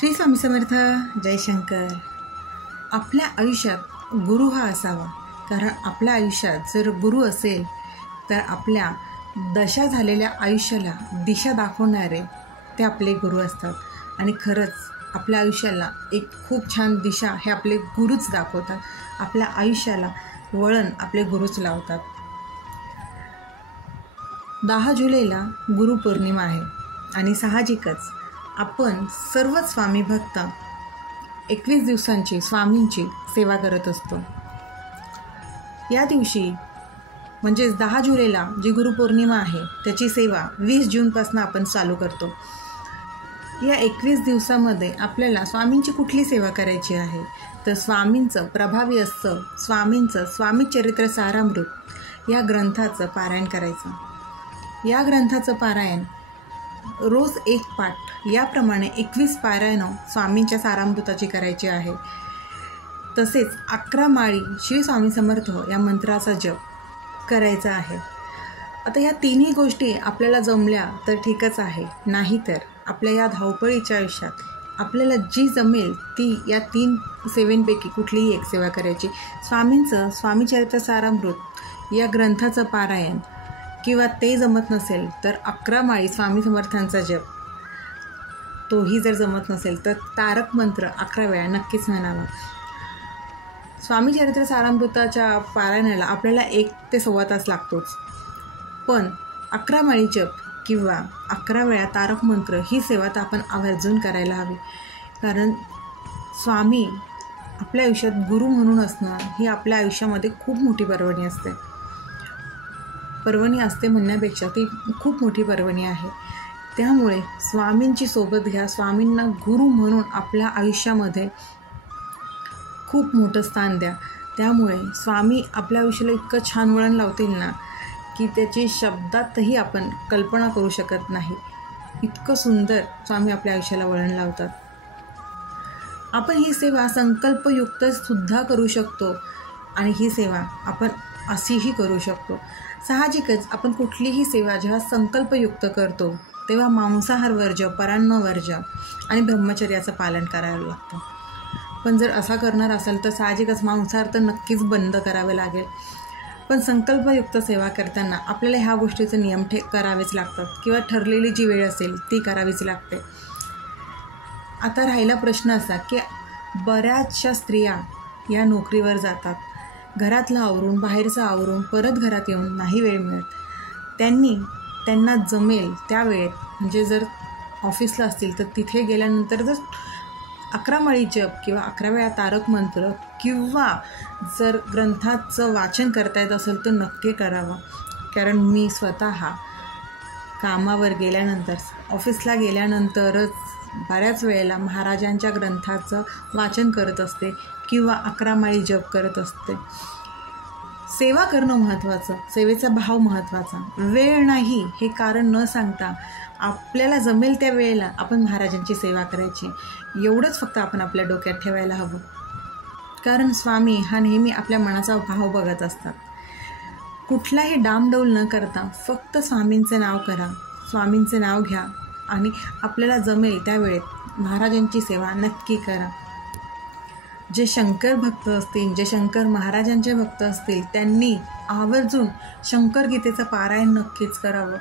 श्री स्वामी समर्थ. जयशंकर. आपल्या आयुष्यात गुरु हा असावा, कारण आपल्या आयुष्यात जर गुरु असेल तर आपल्या दशा झालेल्या आयुष्याला दिशा दाखवणारे ते आपले गुरु असतात. आणि खरंच आपल्या आयुष्याला एक खूप छान दिशा हे आपले गुरुच दाखवतात. आपल्या आयुष्याला वळण आपले गुरुच लावतात. 10 जुलैला गुरुपौर्णिमा आहे आणि साहजिकच आपण सर्व स्वामी भक्त 21 दिवसांची स्वामींची सेवा करत असतो. या दिवशी म्हणजेच 10 जुलैला जी गुरुपौर्णिमा आहे त्याची सेवा 20 जूनपासून आपण चालू करतो. या 21 दिवसामध्ये आपल्याला स्वामींची कुठली सेवा करायची आहे तर स्वामींचं प्रभावी असतं स्वामींचं स्वामी चरित्र सारामृत या ग्रंथाचं पारायण करायचं. या ग्रंथाचं पारायण रोज एक पाठ याप्रमाणे 21 पारायणं स्वामींच्या सारामृताची करायची आहे. तसेच 11 माळी श्री स्वामी समर्थ या मंत्राचा जप करायचा आहे. आता ह्या तिन्ही गोष्टी आपल्याला जमल्या तर ठीकच आहे, नाहीतर आपल्या या धावपळीच्या आयुष्यात आपल्याला जी जमेल ती या 3 सेवेंपैकी कुठलीही एक सेवा करायची. स्वामींचं स्वामी चरित्र सारामृत या ग्रंथाचं पारायण किंवा ते जमत नसेल तर 11 माळी स्वामी समर्थांचा जप, तोही जर जमत नसेल तर तारक मंत्र 11 वेळा नक्कीच म्हणावा. स्वामी चरित्र सारामृताच्या पारायणाला आपल्याला 1 ते सव्वा तास लागतोच, पण 11 माळी जप किंवा 11 वेळा तारक मंत्र ही सेवा तर आपण आवर्जून करायला हवी. कारण स्वामी आपल्या आयुष्यात गुरु म्हणून असणं ही आपल्या आयुष्यामध्ये खूप मोठी पर्वणी असते. पर्वणी असते म्हणण्यापेक्षा ती खूप मोठी पर्वणी आहे. त्यामुळे स्वामींची सोबत घ्या. स्वामींना गुरु म्हणून आपल्या आयुष्यामध्ये खूप मोठं स्थान द्या. त्यामुळे स्वामी आपल्या आयुष्याला इतकं छान वळण लावतील ना की त्याची शब्दातही आपण कल्पना करू शकत नाही. इतकं सुंदर स्वामी आपल्या आयुष्याला वळण लावतात. आपण ही सेवा संकल्पयुक्त सुद्धा करू शकतो आणि ही सेवा आपण अशीही करू शकतो. साहजिकच आपण कुठलीही सेवा जेव्हा संकल्पयुक्त करतो तेव्हा मांसाहार वर्ज्य, परान्न वर्ज्य आणि ब्रह्मचर्याचं पालन करायला लागतं. पण जर असा करणार असेल तर साहजिकच मांसाहार तर नक्कीच बंद करावे लागेल. पण संकल्पयुक्त सेवा करताना आपल्याला ह्या गोष्टीचे नियम करावेच लागतात किंवा ठरलेली जी वेळ असेल ती करावीच लागते. आता राहिला प्रश्न असा की बऱ्याचशा स्त्रिया या नोकरीवर जातात, घरातलं आवरून बाहेरचं आवरून परत घरात येऊन नाही वेळ मिळत. त्यांना जमेल त्या वेळेत म्हणजे जर ऑफिसला असतील तर तिथे गेल्यानंतर जर 11 माळी जप किंवा 11 वेळा तारक मंत्र किंवा जर ग्रंथाचं वाचन करता येत असेल तर नक्की करावं. कारण मी स्वतः कामावर गेल्यानंतर ऑफिसला गेल्यानंतरच बऱ्याच वेळेला महाराजांच्या ग्रंथाचं वाचन करत असते किंवा 11 माळी जप करत असते. सेवा करणं महत्त्वाचं, सेवेचा भाव महत्त्वाचा. वेळ नाही हे कारण न सांगता आपल्याला जमेल त्या वेळेला आपण महाराजांची सेवा करायची, एवढंच फक्त आपण आपल्या डोक्यात ठेवायला हवं. कारण स्वामी हा नेहमी आपल्या मनाचा भाव बघत असतात. कुठलाही डामडौल न करता फक्त स्वामींचं नाव करा, स्वामींचं नाव घ्या आणि आपल्याला जमेल त्या वेळेत महाराजांची सेवा नक्की करा. जे शंकर भक्त असतील, जे शंकर महाराजांचे भक्त असतील त्यांनी आवर्जून शंकर गीतेचं पारायण नक्कीच करावं.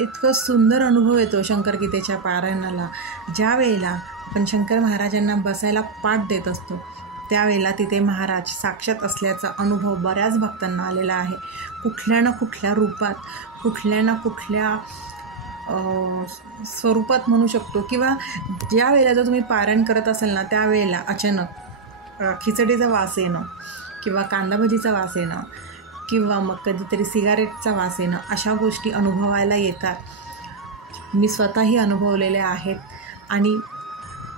इतकं सुंदर अनुभव येतो शंकर गीतेच्या पारायणाला. ज्या वेळेला आपण शंकर महाराजांना बसायला पाठ देत असतो त्यावेळेला तिथे महाराज साक्षात असल्याचा अनुभव बऱ्याच भक्तांना आलेला आहे. कुठल्या ना कुठल्या रूपात, कुठल्या ना कुठल्या स्वरूपात म्हणू शकतो. किंवा ज्या वेळेला जर तुम्ही पारायण करत असाल ना त्यावेळेला अचानक खिचडीचा वास येणं किंवा कांदाभजीचा वास येणं किंवा मग कधीतरी सिगारेटचा वास येणं अशा गोष्टी अनुभवायला येतात. मी स्वतःही अनुभवलेल्या आहेत आणि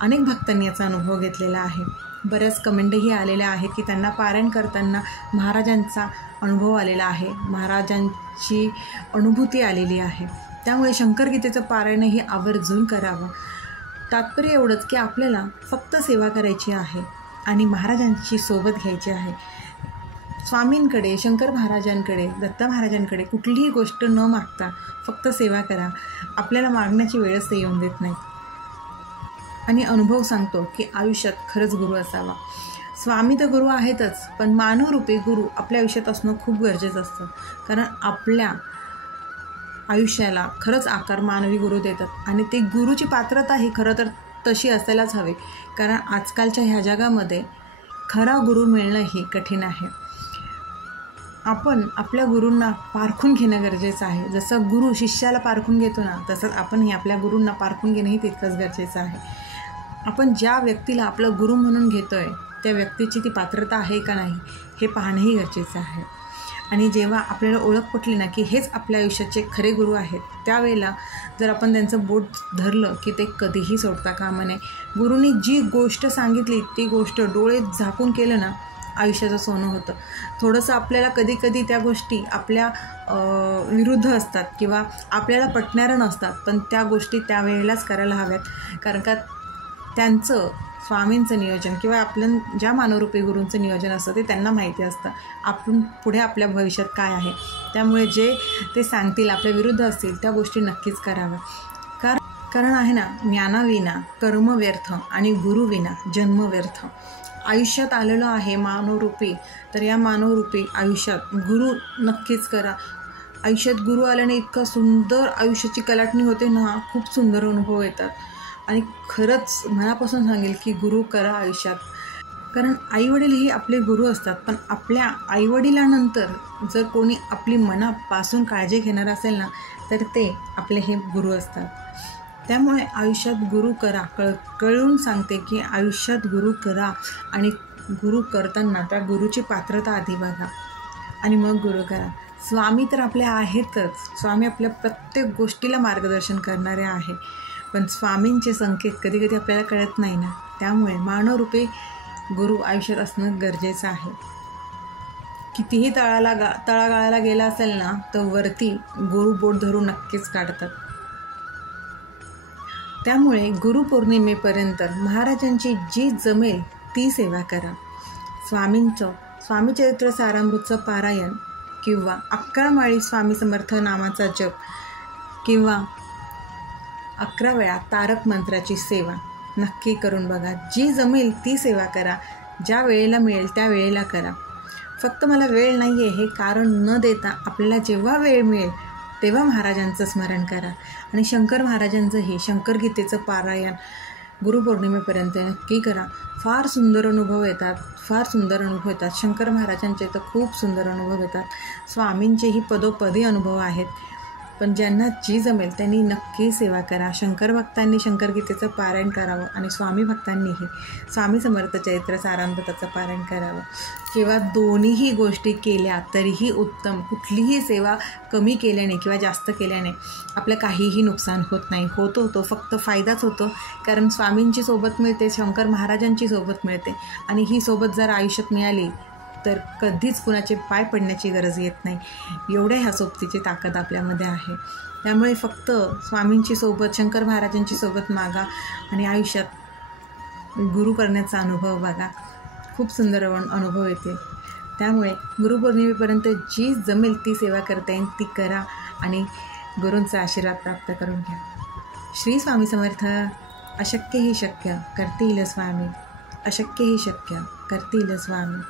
अनेक भक्तांनी याचा अनुभव घेतलेला आहे. बऱ्याच कमेंटही आलेल्या आहेत की त्यांना पारायण करताना महाराजांचा अनुभव आलेला आहे, महाराजांची अनुभूती आलेली आहे. त्यामुळे शंकर गीतेचं पारायणही आवर्जून करावं. तात्पर्य एवढंच की आपल्याला फक्त सेवा करायची आहे आणि महाराजांची सोबत घ्यायची आहे. स्वामींकडे, शंकर महाराजांकडे, दत्त महाराजांकडे कुठलीही गोष्ट न मागता फक्त सेवा करा. आपल्याला मागण्याची वेळच ते येऊन देत नाही. आणि अनुभव सांगतो की आयुष्यात खरंच गुरु असावा. स्वामी तर गुरु आहेतच, पण मानवरूपी गुरु आपल्या आयुष्यात असणं खूप गरजेचं असतं. कारण आपल्या आयुष्याला खरंच आकार मानवी गुरु देतात आणि ते गुरुची पात्रता ही खरं तर तशी असायलाच हवी. कारण आजकालच्या ह्या जगामध्ये खरा गुरु मिळणं ही कठीण आहे. आपण आपल्या गुरूंना पारखून घेणं गरजेचं आहे. जसं गुरु शिष्याला पारखून घेतो ना, तसंच आपणही आपल्या गुरूंना पारखून घेणंही तितकंच गरजेचं आहे. आपण ज्या व्यक्तीला आपलं गुरु म्हणून घेतो आहे त्या व्यक्तीची ती पात्रता आहे का नाही हे पाहणंही गरजेचं आहे. आणि जेव्हा आपल्याला ओळख पटली ना की हेच आपल्या आयुष्याचे खरे गुरु आहेत, त्यावेळेला जर आपण त्यांचं बोट धरलं की ते कधीही सोडता कामा नये. गुरूंनी जी गोष्ट सांगितली ती गोष्ट डोळे झाकून केलं ना, आयुष्याचं सोनं होतं. थोडंसं आपल्याला कधी कधी त्या गोष्टी आपल्या विरुद्ध असतात किंवा आपल्याला पटणाऱ्या नसतात, पण त्या गोष्टी त्यावेळेलाच करायला हव्यात. कारण का त्यांचं स्वामींचं नियोजन किंवा आपल्या ज्या मानवरूपी गुरूंचं नियोजन असतं ते त्यांना माहिती असतं आपण पुढे आपल्या भविष्यात काय आहे. त्यामुळे जे ते सांगतील आपल्या विरुद्ध असतील त्या गोष्टी नक्कीच कराव्या. कारण आहे ना, ज्ञानाविना कर्म व्यर्थ आणि गुरुविना जन्म व्यर्थ. आयुष्यात आलेलं आहे मानवरूपी, तर या मानवरूपी आयुष्यात गुरु नक्कीच करा. आयुष्यात गुरु आल्याने इतका सुंदर आयुष्याची कलाटणी होते ना, खूप सुंदर अनुभव येतात. आणि खरंच मनापासून सांगेल की गुरु करा आयुष्यात. कारण आईवडील ही आपले गुरु असतात, पण आपल्या आईवडिलांनंतर जर कोणी आपली मनापासून काळजी घेणार असेल ना, तर ते आपले हे गुरु असतात. त्यामुळे आयुष्यात गुरु करा. कळून सांगते की आयुष्यात गुरु करा आणि गुरु करताना त्या गुरुची पात्रता आधी बघा आणि मग गुरु करा. स्वामी तर आपले आहेतच. स्वामी आपल्या प्रत्येक गोष्टीला मार्गदर्शन करणारे आहे, पण स्वामींचे संकेत कधी कधी आपल्याला कळत नाही ना. त्यामुळे मानवरूपी गुरु आयुष्यात असणं गरजेचं आहे. कितीही तळागाळाला गेला असेल ना, तर वरती गुरु बोट धरून नक्कीच काढतात. त्यामुळे गुरुपौर्णिमेपर्यंत महाराजांची जी जमेल ती सेवा करा. स्वामी चरित्र सारामृतचं पारायण किंवा 11 माळी स्वामी समर्थ नामाचा जप किंवा 11 वेळा तारक मंत्राची सेवा नक्की करून बघा. जी जमेल ती सेवा करा. ज्या वेळेला मिळेल त्या वेळेला करा. फक्त मला वेळ नाही आहे हे कारण न देता आपल्याला जेव्हा वेळ मिळेल तेव्हा महाराजांचं स्मरण करा. आणि शंकर महाराजांचंही शंकर गीतेचं पारायण गुरुपौर्णिमेपर्यंत नक्की करा. फार सुंदर अनुभव येतात. शंकर महाराजांचे तर खूप सुंदर अनुभव येतात. स्वामींचेही पदोपदी अनुभव आहेत. पण ज्यांना जी जमेल त्यांनी नक्की सेवा करा. शंकर भक्तांनी शंकर गीतेचं पारायण करावं आणि स्वामी भक्तांनीही स्वामी समर्थ चरित्र सारामृताचं पारायण करावं. किंवा दोन्हीही गोष्टी केल्या तरीही उत्तम. कुठलीही सेवा कमी केल्याने किंवा जास्त केल्याने आपलं काहीही नुकसान होत नाही. होतो फक्त फायदाच होतो. कारण स्वामींची सोबत मिळते, शंकर महाराजांची सोबत मिळते आणि ही सोबत जर आयुष्यात मिळाली तर कधीच कुणाचे पाय पडण्याची गरज येत नाही. एवढ्या ह्या सोबतीची ताकद आपल्यामध्ये आहे. त्यामुळे फक्त स्वामींची सोबत शंकर महाराजांची सोबत मागा आणि आयुष्यात गुरु करण्याचा अनुभव बघा. खूप सुंदर अनुभव येते. त्यामुळे गुरुपौर्णिमेपर्यंत जी जमेल ती सेवा करता येईल ती करा आणि गुरूंचा आशीर्वाद प्राप्त करून घ्या. श्री स्वामी समर्थ. अशक्य ही शक्य करतील स्वामी. अशक्य ही शक्य करतील स्वामी.